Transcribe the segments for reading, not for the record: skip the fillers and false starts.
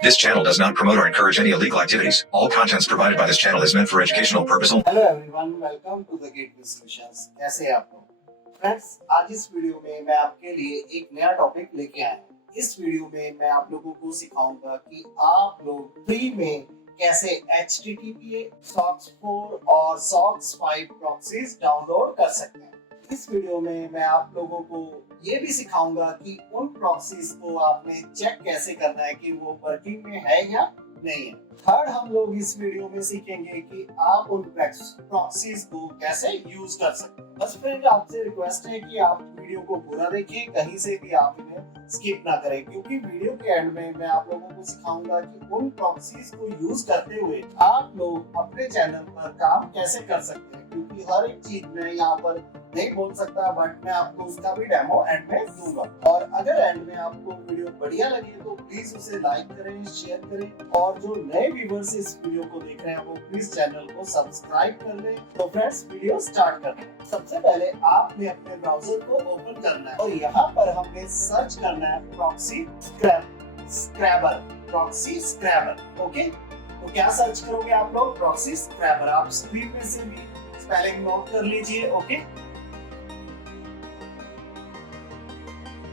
This channel does not promote or encourage any illegal activities. All contents provided by this channel is meant for educational purpose only. Hello everyone, welcome to the gateway solutions. कैसे हैं आप लोग? Friends, आज इस video में मैं आपके लिए एक नया टॉपिक लेके आया हूँ। इस वीडियो में मैं आप लोगों को सिखाऊंगा कि आप लोग फ्री में कैसे HTTP, SOCKS 4 और SOCKS 5 प्रॉक्सीज डाउनलोड कर सकते हैं। इस वीडियो में मैं आप लोगों को ये भी सिखाऊंगा कि उन प्रॉक्सीज को आपने चेक कैसे करना है कि वो वर्किंग में है या नहीं है। थर्ड, हम लोग इस वीडियो में सीखेंगे कि आप उन प्रॉक्सीज को कैसे यूज कर सकते हैं। बस फ्रेंड, आपसे रिक्वेस्ट है कि आप वीडियो को पूरा देखें, कहीं से भी आप इन्हें स्किप ना करें, क्योंकि वीडियो के एंड में मैं आप लोगों को सिखाऊंगा कि उन प्रॉक्सीज को यूज करते हुए आप लोग अपने चैनल पर काम कैसे कर सकते हैं। क्योंकि हर एक चीज में यहाँ पर नहीं बोल सकता, बट मैं आपको उसका भी डेमो एंड में दूंगा। और अगर एंड में आपको वीडियो बढ़िया लगे तो प्लीज उसे लाइक करें, शेयर करें, और जो नए व्यूअर्स इस वीडियो को देख रहे हैं वो प्लीज चैनल को सब्सक्राइब कर लें। तो फ्रेंड्स, वीडियो स्टार्ट करते हैं। सबसे पहले आपने अपने ब्राउजर को ओपन करना है और यहाँ पर हमने सर्च करना है proxy scraper. Proxy scraper, okay. तो क्या सर्च करोगे आप लोग? Proxy scraper. आप स्क्रीन में से भी स्पेलिंग नोट कर लीजिए, ओके।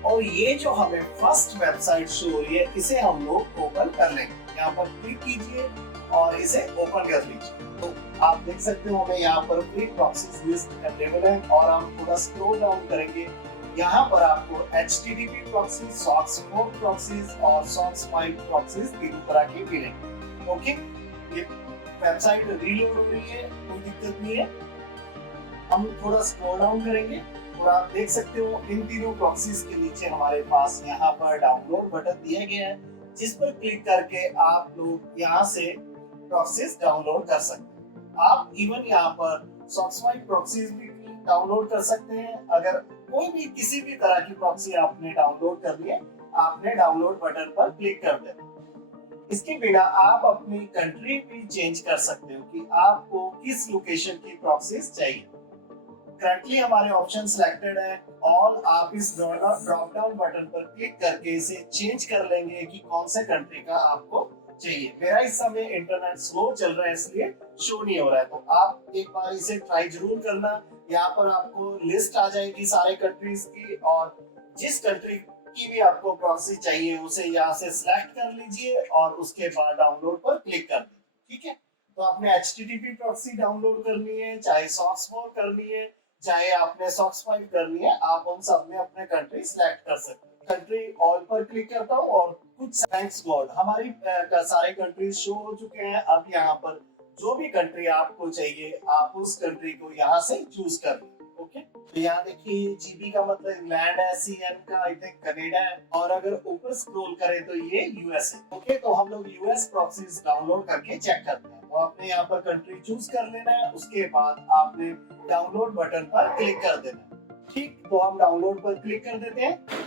और ये जो हमें फर्स्ट वेबसाइट शो हो रही है, इसे हम लोग ओपन कर लेंगे। यहाँ पर क्लिक कीजिए और इसे ओपन कर लीजिए। तो आप देख सकते हो हमें यहाँ पर फ्री प्रॉक्सीज लिस्ट अवेलेबल है। और हम थोड़ा स्क्रॉल डाउन करेंगे, यहाँ पर आपको HTTP प्रॉक्सीज, SOCKS 4 प्रॉक्सीज और SOCKS 5 प्रॉक्सीज तीनों तरह की मिलेंगी, ओके। ये वेबसाइट रीलोड हो रही है, कोई दिक्कत नहीं है। हम थोड़ा स्क्रॉल डाउन करेंगे और आप देख सकते हो इन तीनों प्रॉक्सीज के नीचे हमारे पास यहाँ पर डाउनलोड बटन दिया गया है, जिस पर क्लिक करके आप लोग यहाँ से प्रॉक्सीज डाउनलोड कर सकते हैं। आप इवन यहाँ पर SOCKS 5 प्रॉक्सीज भी डाउनलोड कर सकते हैं। अगर कोई भी किसी भी तरह की प्रॉक्सी आपने डाउनलोड करनी है, आपने डाउनलोड बटन पर क्लिक कर देना। इसके बिना आप अपनी कंट्री भी चेंज कर सकते हो कि आपको किस लोकेशन की प्रॉक्सीज चाहिए। करंटली हमारे ऑप्शन सिलेक्टेड है। ऑल, आप इस ड्रॉप डाउन बटन पर क्लिक करके इसे चेंज कर लेंगे कि कौन से कंट्री का आपको चाहिए। मेरा इस समय इंटरनेट स्लो चल रहा है, इसलिए शो नहीं हो रहा है। तो आप एक बार इसे ट्राई जरूर करना। यहाँ पर आपको लिस्ट आ जाएगी सारे कंट्रीज की, और जिस कंट्री की भी आपको प्रॉक्सी चाहिए उसे यहाँ से सिलेक्ट कर लीजिए और उसके बाद डाउनलोड पर क्लिक कर दीजिए, ठीक है। तो आपने HTTP प्रॉक्सी डाउनलोड करनी है, चाहे SOCKS 4 करनी है, चाहे आपने SOCKS 5 करनी है, आप उन सब में अपने कंट्री सिलेक्ट कर सकते हैं। कंट्री ऑल पर क्लिक करता हूँ और कुछ थैंक्स गॉड हमारी सारे कंट्री शो हो चुके हैं। अब यहाँ पर जो भी कंट्री आपको चाहिए आप उस कंट्री को यहाँ से चूज कर लें, ओके। तो यहाँ देखिए GB का मतलब इंग्लैंड है, CN का आई थिंक कनाडा है, और अगर ऊपर स्क्रॉल करें तो ये US है, ओके। तो हम लोग US प्रॉक्सीज डाउनलोड करके चेक करते हैं। तो आपने यहाँ पर कंट्री चूज कर लेना है, उसके बाद आपने डाउनलोड बटन पर क्लिक कर देना, ठीक। तो हम डाउनलोड पर क्लिक कर देते हैं।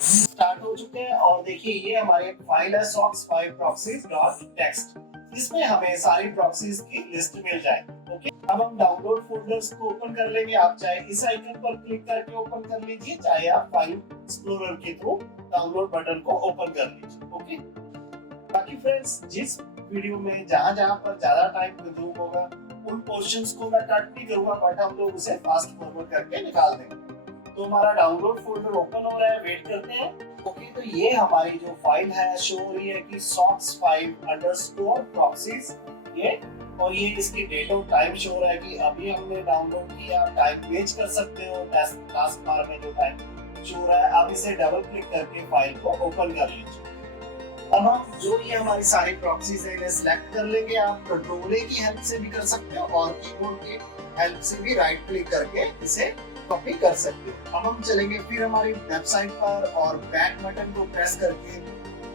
स्टार्ट हो चुके हैं और देखिए ये हमारी फाइल है SOCKS 5 proxies.txt। इसमें हमें सारी प्रॉक्सीज की लिस्ट मिल जाएगी, ओके। अब हम डाउनलोड फोल्डर्स को ओपन कर लेंगे। आप चाहे इस आइकन पर क्लिक करके ओपन कर लीजिए, चाहे आप फाइल एक्सप्लोरर के थ्रू डाउनलोड बटन को ओपन कर लीजिए, ओके। बाकी फ्रेंड्स, जिस वीडियो में जहां पर ज्यादा टाइम कंज्यूम होगा उन पोर्शंस को मैं कट नहीं करूंगा, बट हम लोग उसे फास्ट फॉरवर्ड करके निकाल देंगे। तो हमारा डाउनलोड फोल्डर ओपन हो रहा है, वेट करते हैं, ओके। तो ये हमारी जो फाइल है शो हो रही है कि SOCKS 5 proxies ये, और ये इसकी डेट और टाइम शो हो रहा है कि अभी हमने डाउनलोड किया। टाइम पेज कर सकते हो, टास्क बार में जो टाइम शो हो रहा है। अब इसे डबल क्लिक करके फाइल को ओपन कर लीजिए। अब हम जो ये हमारी सारी प्रॉक्सीज है इन्हें सिलेक्ट कर लेंगे। आप कंट्रोल A की हेल्प से भी कर सकते हो और कीबोर्ड की हेल्प से भी राइट क्लिक करके इसे कॉपी कर सकते हो। अब हम चलेंगे फिर हमारी वेबसाइट पर और बैक बटन को प्रेस करके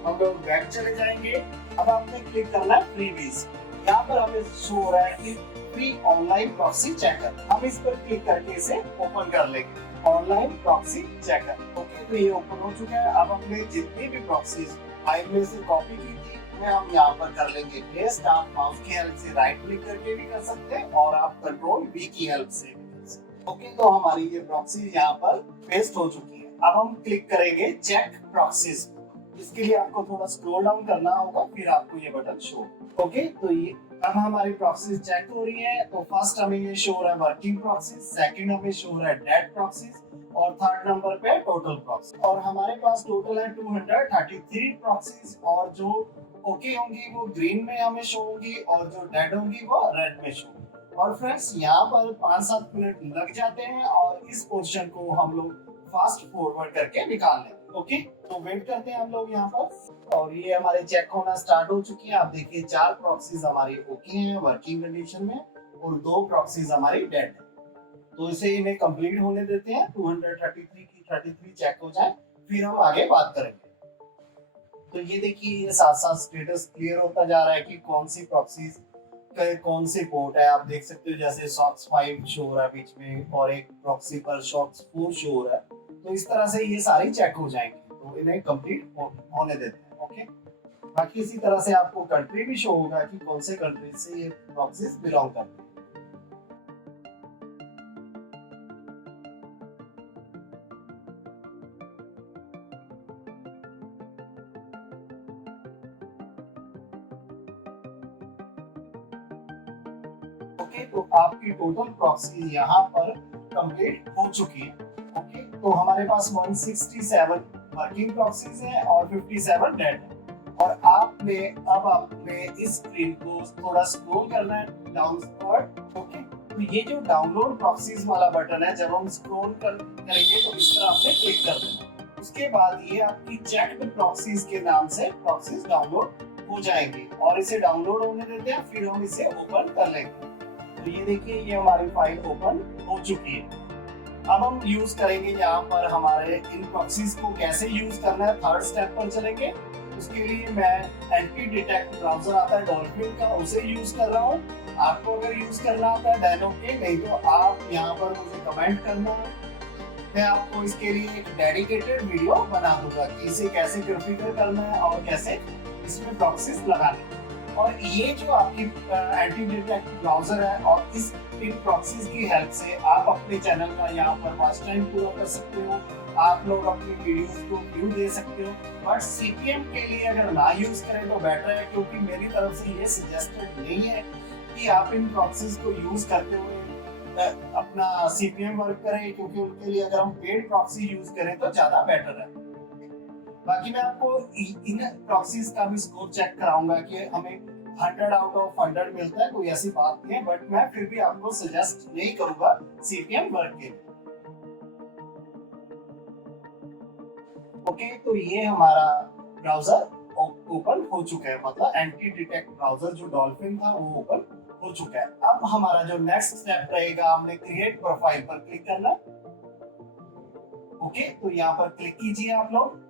हम लोग बैक चले जाएंगे। अब आपने क्लिक करना है फ्रीबीज। यहाँ पर हमें शो हो रहा है कि फ्री ऑनलाइन प्रॉक्सी चेकर। हम इस पर क्लिक करके इसे ओपन कर लेंगे। Online proxy checker, okay. तो ये ओपन हो चुका है। अब हमने जितनी भी प्रॉक्सीज फाइल में से कॉपी की थी उन्हें हम यहाँ पर कर लेंगे पेस्ट। आप माउस की हेल्प से राइट क्लिक करके भी कर सकते हैं और आप कंट्रोल V की हेल्प से भी कर सकते हैं, ओके। तो हमारी ये प्रॉक्सी यहाँ पर पेस्ट हो चुकी है। अब हम क्लिक करेंगे चेक प्रॉक्सीज। इसके लिए आपको थोड़ा स्क्रॉल डाउन करना होगा, फिर आपको ये बटन शो। ओके, तो ये अब हमारी प्रॉक्सीज चेक हो रही है। तो फर्स्ट हमें ये शो हो रहा है वर्किंग प्रॉक्सीज, सेकंड हमें शो हो रहा है डेड प्रॉक्सीज, और थर्ड नंबर पे टोटल प्रॉक्सी। और हमारे पास टोटल है 233 प्रॉक्सीज, और जो ओके होंगी वो ग्रीन में हमें शो होंगी, और जो डेड होंगी वो रेड में शो होंगी। और फ्रेंड्स यहाँ पर 5-7 मिनट लग जाते हैं, और इस पोर्शन को हम लोग फास्ट फॉरवर्ड करके निकाल लेंगे। ओके, तो वेट करते हैं हम लोग यहाँ पर। और ये हमारे चेक होना स्टार्ट हो चुकी है। आप देखिए 4 प्रॉक्सीज हमारी ओके हैं वर्किंग कंडीशन में, और 2 प्रॉक्सीज हमारी डेड है। तो इसे इन्हें कंप्लीट होने देते हैं, 233 की 33 चेक हो जाए, फिर हम आगे बात करेंगे। तो ये देखिए ये साथ साथ स्टेटस क्लियर होता जा रहा है कि कौन सी प्रॉक्सीज कौन सी पोर्ट है। आप देख सकते हो जैसे SOCKS 5 शो हो रहा है बीच में, और एक प्रॉक्सी पर SOCKS 4 शो हो रहा है। तो इस तरह से ये सारी चेक हो जाएंगी, तो इन्हें कंप्लीट होने देते हैं। ओके, बाकी इसी तरह से आपको कंट्री भी शो होगा कि कौन से कंट्री से ये प्रॉक्सीज बिलोंग करते हैं। ओके, तो आपकी टोटल प्रॉक्सी यहाँ पर कंप्लीट हो चुकी है। ओके, तो हमारे पास 167 वर्किंग प्रॉक्सीज हैं और 57 डेड है। और आपने इस स्क्रीन को थोड़ा स्क्रॉल करना है डाउनवर्ड। ओके, तो ये जो डाउनलोड प्रॉक्सीज वाला बटन है, जब हम स्क्रॉल करेंगे तो इस तरह आपने क्लिक कर देना। उसके बाद ये आपकी चेक्ड प्रॉक्सीज के नाम से प्रॉक्सीज डाउनलोड हो जाएंगी, और इसे डाउनलोड होने देते हैं, फिर हम इसे ओपन कर लेंगे। तो ये देखिए ये हमारी फाइल ओपन हो चुकी है। अब हम यूज करेंगे यहाँ पर हमारे इन प्रॉक्सीज को कैसे यूज करना है, थर्ड स्टेप पर चलेंगे। उसके लिए मैं एंटी डिटेक्ट ब्राउजर आता है डॉल्फिन का, उसे यूज कर रहा हूँ। आपको अगर यूज करना आता है देन ओके, नहीं तो आप यहाँ पर मुझे कमेंट करना, मैं आपको इसके लिए एक डेडिकेटेड वीडियो बना दूंगा कि इसे कैसे कॉन्फ़िगर करना है और कैसे इसमें प्रॉक्सीज लगाने हैं। और ये जो आपकी एंटी डिटेक्ट ब्राउजर है, और इस इन प्रॉक्सीज की हेल्प से आप अपने चैनल का यहाँ पर वॉच टाइम पूरा कर सकते हो, आप लोग अपनी वीडियोस को व्यू दे सकते हो। बट CPM के लिए अगर ना यूज करें तो बेटर है, क्योंकि मेरी तरफ से ये सजेस्टेड नहीं है कि आप इन प्रॉक्सीज को यूज करते हुए अपना CPM वर्क करें, क्योंकि उनके लिए अगर हम पेड प्रॉक्सी यूज करें तो ज्यादा बेटर है। बाकी मैं आपको इन प्रॉक्सीज का भी स्कोर चेक कराऊंगा कि हमें 100 आउट ऑफ 100 मिलता है, कोई ऐसी बात नहीं है। बट मैं फिर भी आपको सजेस्ट नहीं करूंगा CPM वर्क के लिए। ओके, तो ये हमारा ब्राउजर ओपन हो चुका है, मतलब एंटी डिटेक्ट ब्राउजर जो डॉल्फिन था वो ओपन हो चुका है। अब हमारा जो नेक्स्ट स्टेप रहेगा, हमने क्रिएट प्रोफाइल पर क्लिक करना। ओके, तो यहाँ पर क्लिक कीजिए आप लोग,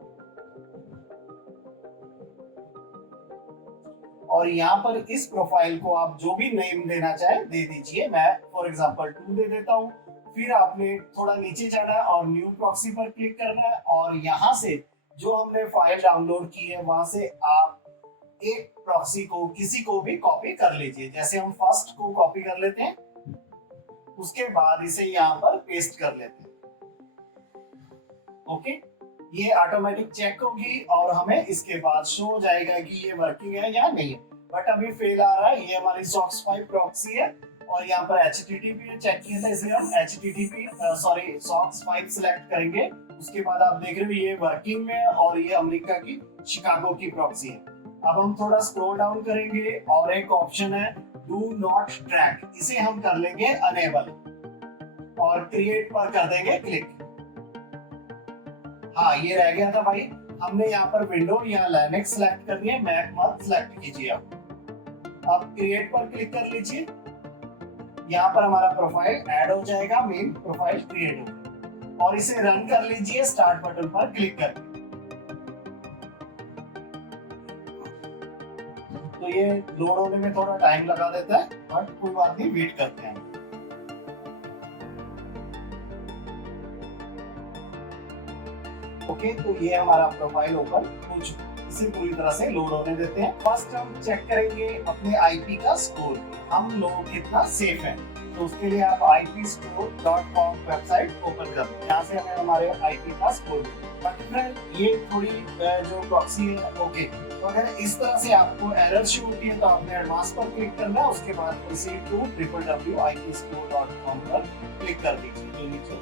और यहाँ पर इस प्रोफाइल को आप जो भी नेम देना चाहे दे दीजिए। मैं फॉर एग्जांपल 2 दे देता हूँ। फिर आपने थोड़ा नीचे जाना है और न्यू प्रॉक्सी पर क्लिक करना है, और यहाँ से जो हमने फाइल डाउनलोड की है वहां से आप एक प्रॉक्सी को किसी को भी कॉपी कर लीजिए। जैसे हम फर्स्ट को कॉपी कर लेते हैं, उसके बाद इसे यहाँ पर पेस्ट कर लेते हैं। ओके, ये ऑटोमेटिक चेक होगी और हमें इसके बाद शो हो जाएगा कि ये वर्किंग है या नहीं है। बट अभी फेल आ रहा है। ये हमारी SOCKS 5 प्रॉक्सी है, और यहाँ पर HTTP चेक किया था, इसलिए हम SOCKS 5 सिलेक्ट करेंगे। उसके बाद आप देख रहे हो ये वर्किंग में है, और ये अमेरिका की शिकागो की प्रॉक्सी है। अब हम थोड़ा स्क्रॉल डाउन करेंगे, और एक ऑप्शन है डू नॉट ट्रैक, इसे हम कर लेंगे अनेबल, और क्रिएट पर कर देंगे क्लिक। हाँ, ये रह गया था भाई, हमने यहाँ पर विंडो या लिनक्स सिलेक्ट करनी है, मैक मत सिलेक्ट कीजिए। अब क्रिएट पर क्लिक कर लीजिए। यहाँ पर हमारा प्रोफाइल ऐड हो जाएगा, मेन प्रोफाइल क्रिएट हो जाएगा, और इसे रन कर लीजिए स्टार्ट बटन पर क्लिक करके। तो ये लोड होने में थोड़ा टाइम लगा देता है, बट कोई बात नहीं, वेट करते हैं। ओके, तो ये हमारा प्रोफाइल ओपन हो चुका है। इसे पूरी तरह से लोड होने देते हैं। फर्स्ट हम चेक करेंगे अपने IP का स्कोर, हम लोग कितना सेफ है। तो उसके लिए आप ipscore.com वेबसाइट ओपन कर, यहाँ से हमें हमारे IP का स्कोर बाकी फ्रेंड ये थोड़ी जो प्रॉक्सी है ओके। तो अगर इस तरह से आपको एरर शो होती है तो आपने एडवांस पर क्लिक करना है, उसके बाद प्रोसीड टू www.ipscore.com पर क्लिक कर दीजिए नीचे।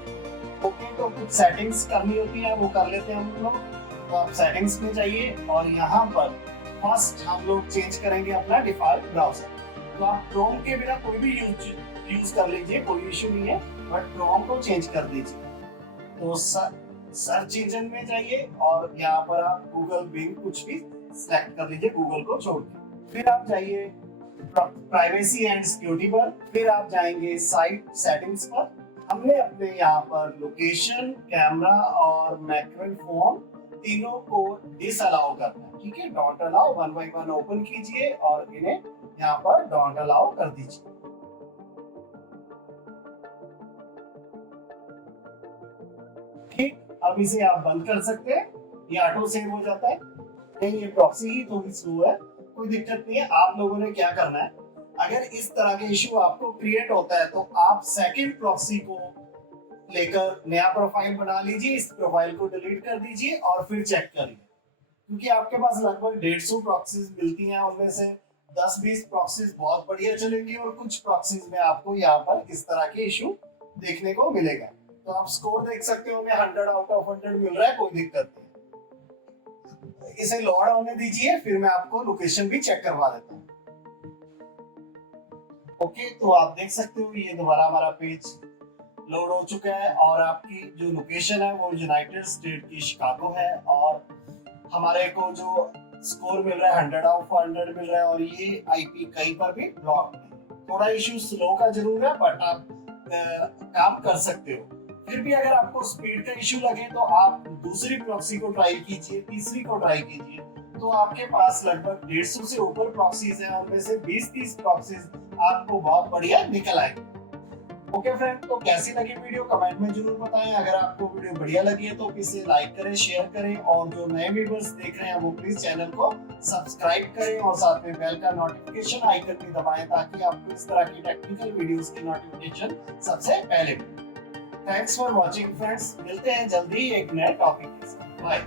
ओके, तो कुछ सेटिंग्स करनी होती है वो कर लेते हैं हम लोग। तो आप सेटिंग्स में जाइए और यहाँ पर फर्स्ट हम लोग चेंज करेंगे अपना डिफॉल्ट ब्राउजर। तो आप क्रोम के बिना कोई भी यूज कर लीजिए, कोई इशू नहीं है, बट क्रोम को चेंज कर दीजिए। तो सर्च इंजन में जाइए और यहाँ पर आप गूगल बिंग कुछ भी सिलेक्ट कर लीजिए, गूगल को छोड़ के। फिर आप जाइए प्राइवेसी एंड सिक्योरिटी पर, फिर आप जाएंगे साइट सेटिंग्स पर। हमने अपने यहाँ पर लोकेशन, कैमरा और माइक्रोफोन तीनों को डिसअलाउ करना है, ठीक है। डोंट अलाउ, 1 by 1 ओपन कीजिए और इन्हें यहाँ पर डोंट अलाउ कर दीजिए। ठीक, अब इसे आप बंद कर सकते हैं, ये ऑटो सेव हो जाता है। नहीं, ये प्रॉक्सी ही थोड़ी स्लो है, कोई दिक्कत नहीं है। आप लोगों ने क्या करना है, अगर इस तरह के इशू आपको क्रिएट होता है तो आप सेकंड प्रॉक्सी को लेकर नया प्रोफाइल बना लीजिए, इस प्रोफाइल को डिलीट कर दीजिए और फिर चेक करिए, क्योंकि आपके पास लगभग 150 प्रॉक्सीज मिलती हैं, उनमें से 10-20 प्रॉक्सीज बहुत बढ़िया चलेंगी और कुछ प्रॉक्सीज में आपको यहाँ पर इस तरह के इशू देखने को मिलेगा। तो आप स्कोर देख सकते हो, 100 आउट ऑफ 100 मिल रहा है, कोई दिक्कत नहीं। इसे लोड होने दीजिए, फिर मैं आपको लोकेशन भी चेक करवा देता हूँ। ओके, तो आप देख सकते हो ये दोबारा हमारा पेज लोड हो चुका है और आपकी जो लोकेशन है वो यूनाइटेड स्टेट की शिकागो है और हमारे को जो स्कोर मिल रहा है 100 आउट ऑफ 100 मिल रहा है और ये आईपी कहीं पर भी ब्लॉक नहीं। थोड़ा इशू स्लो का जरूर है, बट आप काम कर सकते हो। फिर भी अगर आपको स्पीड का इशू लगे तो आप दूसरी प्रॉक्सी को ट्राई कीजिए, तीसरी को ट्राई कीजिए। तो आपके पास लगभग 150 से ऊपर प्रॉक्सीज हैं, उनमें से 20-30 प्रॉक्सीज आपको बहुत बढ़िया निकल आएंगे। ओके फ्रेंड, तो कैसी लगी वीडियो कमेंट में जरूर बताएं। अगर आपको वीडियो बढ़िया लगी है तो इसे लाइक करें, शेयर करें और जो नए व्यूअर्स देख रहे हैं वो प्लीज चैनल को सब्सक्राइब करें और साथ में बेल का नोटिफिकेशन आइकन भी दबाएं ताकि आपको इस तरह की टेक्निकल वीडियोस की नोटिफिकेशन सबसे पहले मिले। थैंक्स फॉर वॉचिंग फ्रेंड्स, मिलते हैं जल्दी एक नए टॉपिक के साथ। बाय।